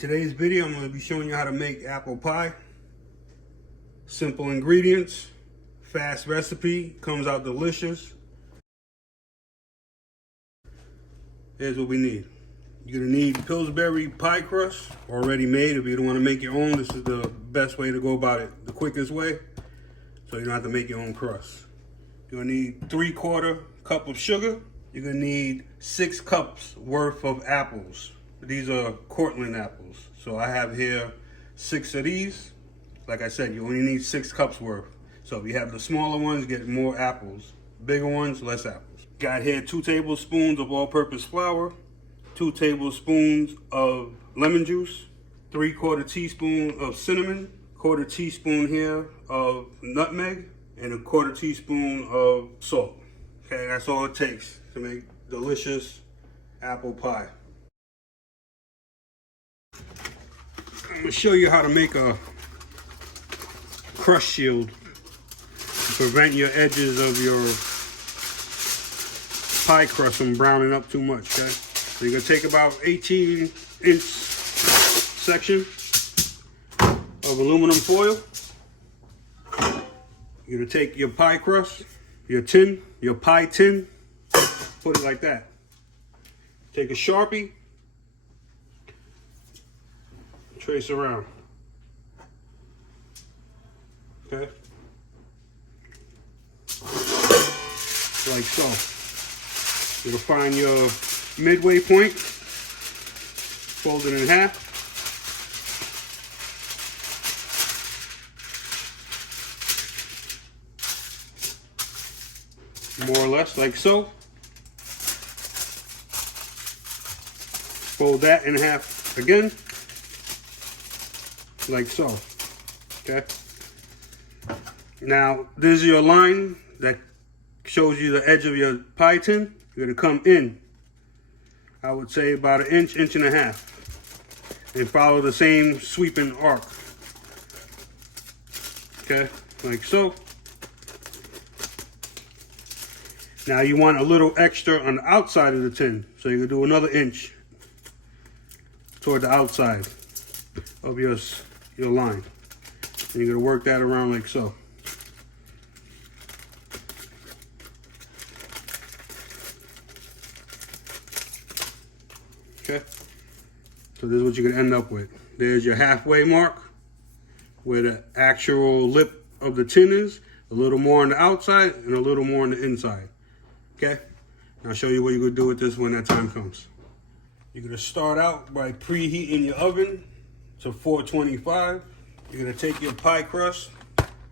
today's video, I'm going to be showing you how to make apple pie. Simple ingredients, fast recipe, comes out delicious. Here's what we need. You're going to need Pillsbury pie crust, already made. If you don't want to make your own, this is the best way to go about it, the quickest way, so you don't have to make your own crust. You're going to need 3/4 cup of sugar. You're going to need 6 cups worth of apples. These are Cortland apples. So I have here 6 of these. Like I said, you only need 6 cups worth. So if you have the smaller ones, get more apples. Bigger ones, less apples. Got here 2 tablespoons of all-purpose flour, 2 tablespoons of lemon juice, 3/4 teaspoon of cinnamon, 1/4 teaspoon here of nutmeg, and 1/4 teaspoon of salt. Okay, that's all it takes to make delicious apple pie. I'm going to show you how to make a crust shield to prevent your edges of your pie crust from browning up too much, okay? So you're going to take about 18-inch section of aluminum foil. You're going to take your pie crust, your tin, your pie tin, put it like that. Take a Sharpie, trace around, okay, like so. You're gonna find your midway point, fold it in half, more or less like so. Fold that in half again, like so, okay? Now, this is your line that shows you the edge of your pie tin. You're gonna come in, I would say about 1 inch, 1.5 inches, and follow the same sweeping arc, okay, like so. Now you want a little extra on the outside of the tin, so you're gonna do another 1 inch toward the outside of your line. And you're gonna work that around like so. Okay, so this is what you're gonna end up with. There's your halfway mark where the actual lip of the tin is, a little more on the outside and a little more on the inside. Okay, now I'll show you what you're gonna do with this when that time comes. You're gonna start out by preheating your oven to 425. You're gonna take your pie crust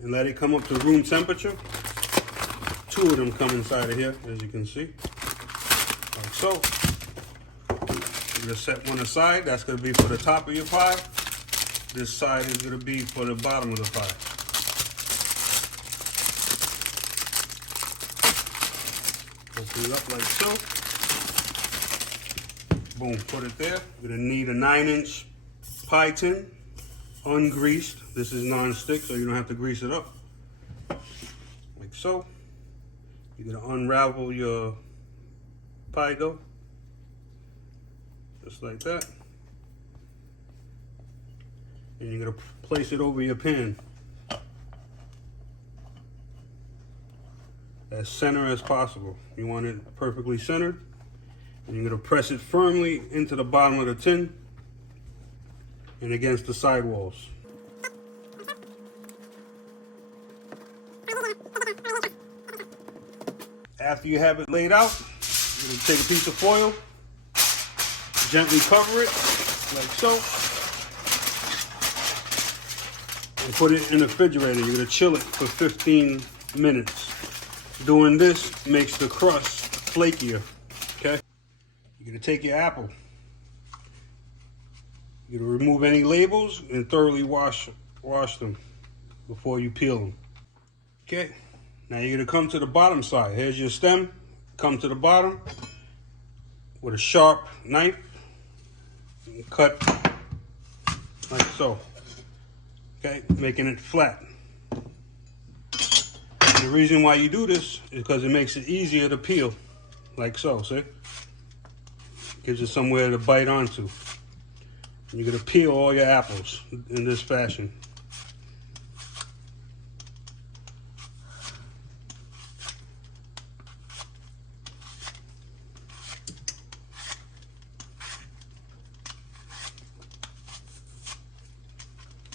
and let it come up to room temperature. 2 of them come inside of here, as you can see, like so. You're gonna set one aside. That's gonna be for the top of your pie. This side is gonna be for the bottom of the pie. Open it up like so. Boom, put it there. You're gonna need a 9-inch pie tin, ungreased. This is non-stick, so you don't have to grease it up. Like so. You're gonna unravel your pie dough, just like that. And you're gonna place it over your pan, as center as possible. You want it perfectly centered. And you're gonna press it firmly into the bottom of the tin and against the side walls. After you have it laid out, you're gonna take a piece of foil, gently cover it, like so, and put it in the refrigerator. You're gonna chill it for 15 minutes. Doing this makes the crust flakier, okay? You're gonna take your apple. You're gonna remove any labels and thoroughly wash them before you peel them. Okay, now you're gonna come to the bottom side. Here's your stem. Come to the bottom with a sharp knife and cut like so. Okay, making it flat. The reason why you do this is because it makes it easier to peel, like so, see? Gives you somewhere to bite onto. You're gonna peel all your apples in this fashion.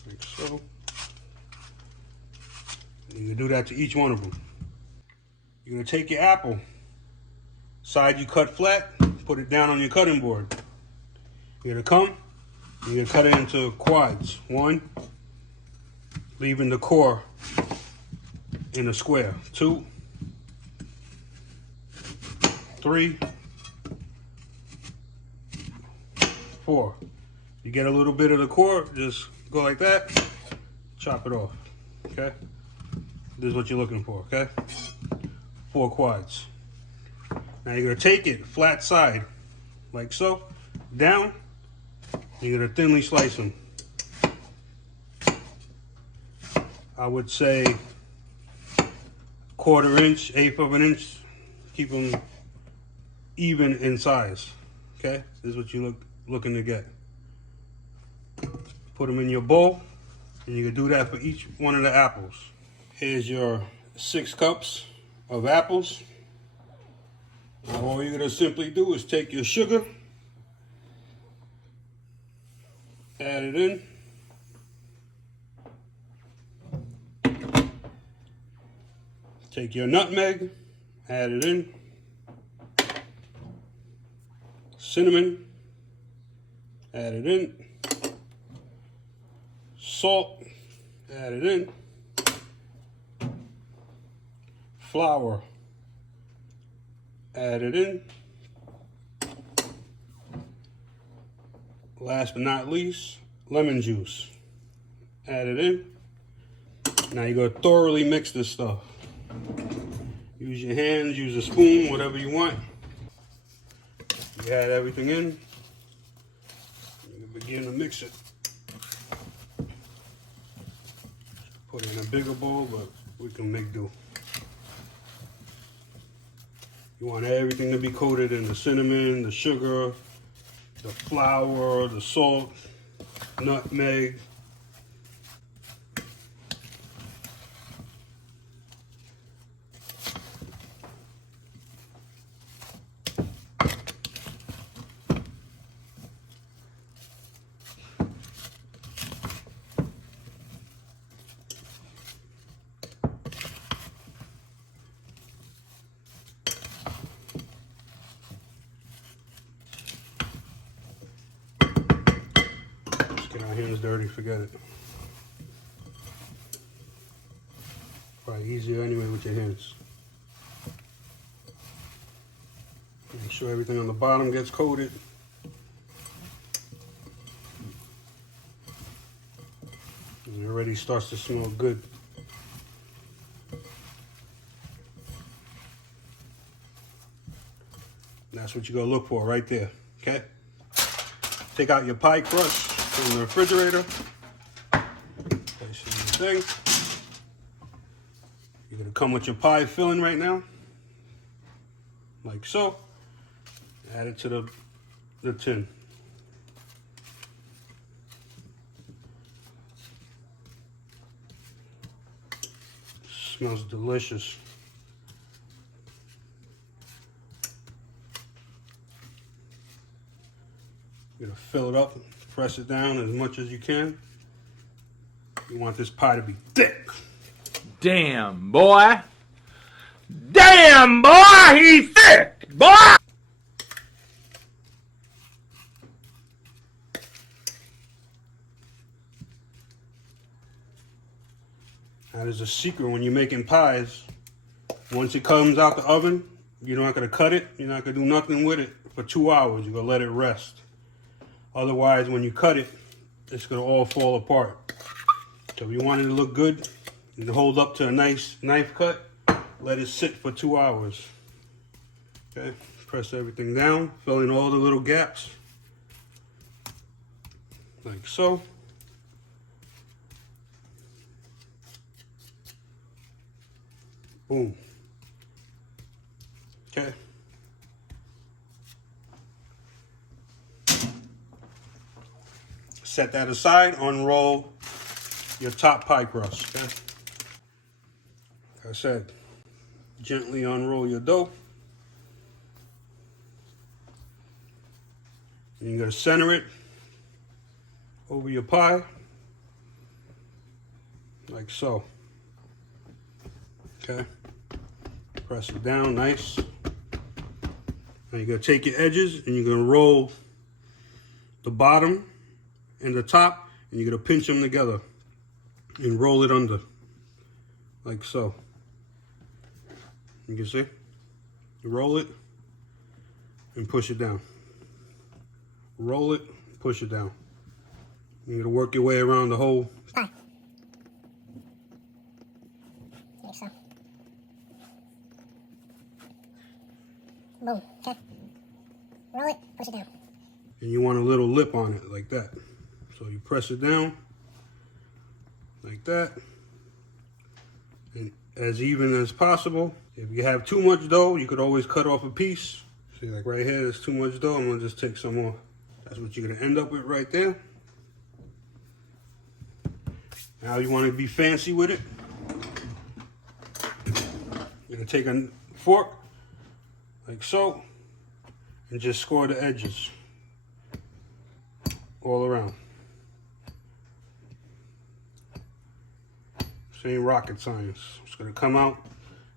Like so. You can do that to each one of them. You're gonna take your apple, side you cut flat, put it down on your cutting board. You're gonna come, you're gonna cut it into quads. 1, leaving the core in a square. 2, 3, 4. You get a little bit of the core, just go like that, chop it off, okay? This is what you're looking for, okay? 4 quads. Now you're gonna take it flat side, like so, down. You're gonna thinly slice them. I would say 1/4 inch, 1/8 of an inch. Keep them even in size, okay? This is what you're looking to get. Put them in your bowl, and you can do that for each one of the apples. Here's your 6 cups of apples. Now all you're gonna simply do is take your sugar, add it in. Take your nutmeg, add it in. Cinnamon, add it in. Salt, add it in. Flour, add it in. Last but not least, lemon juice, add it in. Now you're gonna thoroughly mix this stuff. Use your hands, use a spoon, whatever you want. You add everything in. You begin to mix it. Put it in a bigger bowl, but we can make do. You want everything to be coated in the cinnamon, the sugar, the flour, the salt, nutmeg. Get our hands dirty, forget it. Probably easier anyway with your hands. Make sure everything on the bottom gets coated. And it already starts to smell good. That's what you're gonna look for right there, okay? Take out your pie crust from the refrigerator. Place it in the thing. You're gonna come with your pie filling right now, like so. Add it to the tin. Smells delicious. You're gonna fill it up, press it down as much as you can. You want this pie to be thick. Damn, boy. Damn, boy, he's thick, boy. Now there's a secret when you're making pies. Once it comes out the oven, you're not gonna cut it. You're not gonna do nothing with it for 2 hours. You're gonna let it rest. Otherwise, when you cut it, it's gonna all fall apart. So if you want it to look good, you can hold up to a nice knife cut. Let it sit for 2 hours. Okay, press everything down, fill in all the little gaps. Like so. Boom. Okay. Set that aside, unroll your top pie crust, okay? Like I said, gently unroll your dough. And you're gonna center it over your pie, like so. Okay, press it down nice. Now you're gonna take your edges and you're gonna roll the bottom and the top, and you're gonna pinch them together and roll it under, like so. You can see, you roll it and push it down. Roll it, push it down. You're gonna work your way around the whole pie. Like so. Boom. Okay. Roll it, push it down. and you want a little lip on it like that. So you press it down like that, and as even as possible. If you have too much dough, you could always cut off a piece. See, like right here, there's too much dough. I'm gonna just take some more. That's what you're gonna end up with right there. Now you want to be fancy with it. You're gonna take a fork, like so, and just score the edges all around. Same rocket science. It's gonna come out,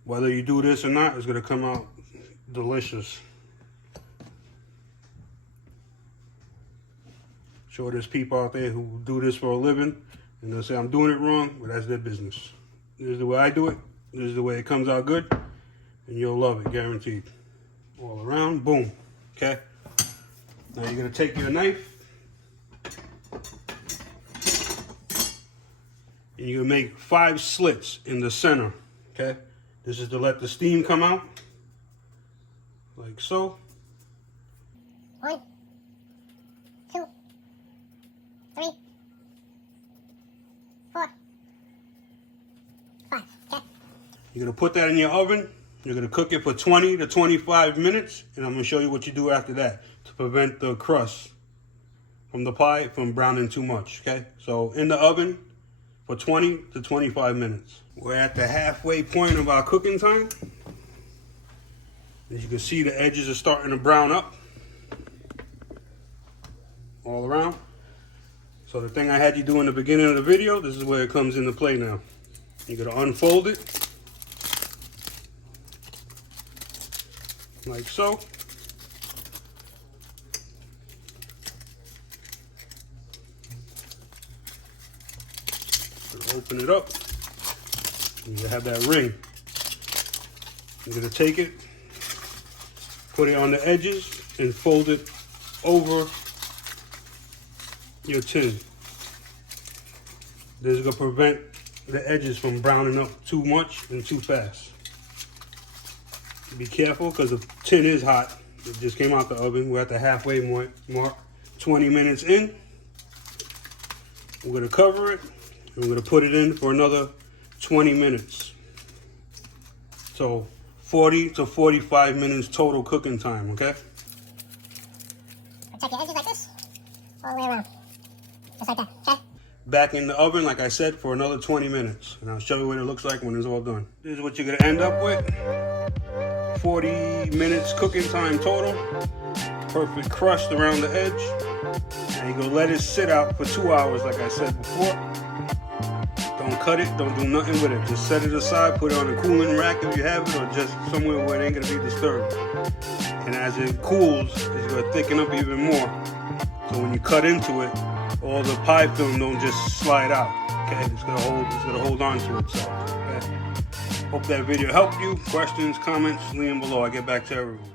whether you do this or not, it's gonna come out delicious. Sure, there's people out there who do this for a living, and they'll say, I'm doing it wrong, but that's their business. This is the way I do it. This is the way it comes out good, and you'll love it, guaranteed. All around, boom, okay? Now you're gonna take your knife, and you're gonna make 5 slits in the center, okay? This is to let the steam come out, like so. 1, 2, 3, 4, 5. Okay. You're gonna put that in your oven. You're gonna cook it for 20 to 25 minutes, and I'm gonna show you what you do after that to prevent the crust from the pie from browning too much, okay? So in the oven for 20 to 25 minutes. We're at the halfway point of our cooking time. As you can see, the edges are starting to brown up all around. So the thing I had you do in the beginning of the video, this is where it comes into play now. You're gonna unfold it, like so. Open it up. You have that ring. You're gonna take it, put it on the edges, and fold it over your tin. This is gonna prevent the edges from browning up too much and too fast. Be careful because the tin is hot. It just came out the oven. We're at the halfway mark. 20 minutes in. We're gonna cover it. And we're gonna put it in for another 20 minutes. So 40 to 45 minutes total cooking time, okay? Check your edges like this, all the way around. Just like that, okay? Back in the oven, like I said, for another 20 minutes. And I'll show you what it looks like when it's all done. This is what you're gonna end up with. 40 minutes cooking time total. Perfect crust around the edge. And you're gonna let it sit out for 2 hours, like I said before. Don't cut it, don't do nothing with it. Just set it aside, put it on a cooling rack if you have it, or just somewhere where it ain't gonna be disturbed. And as it cools, it's gonna thicken up even more. So when you cut into it, all the pie film don't just slide out. Okay, it's gonna hold on to itself. Okay. Hope that video helped you. Questions, comments, leave them below. I'll get back to everyone.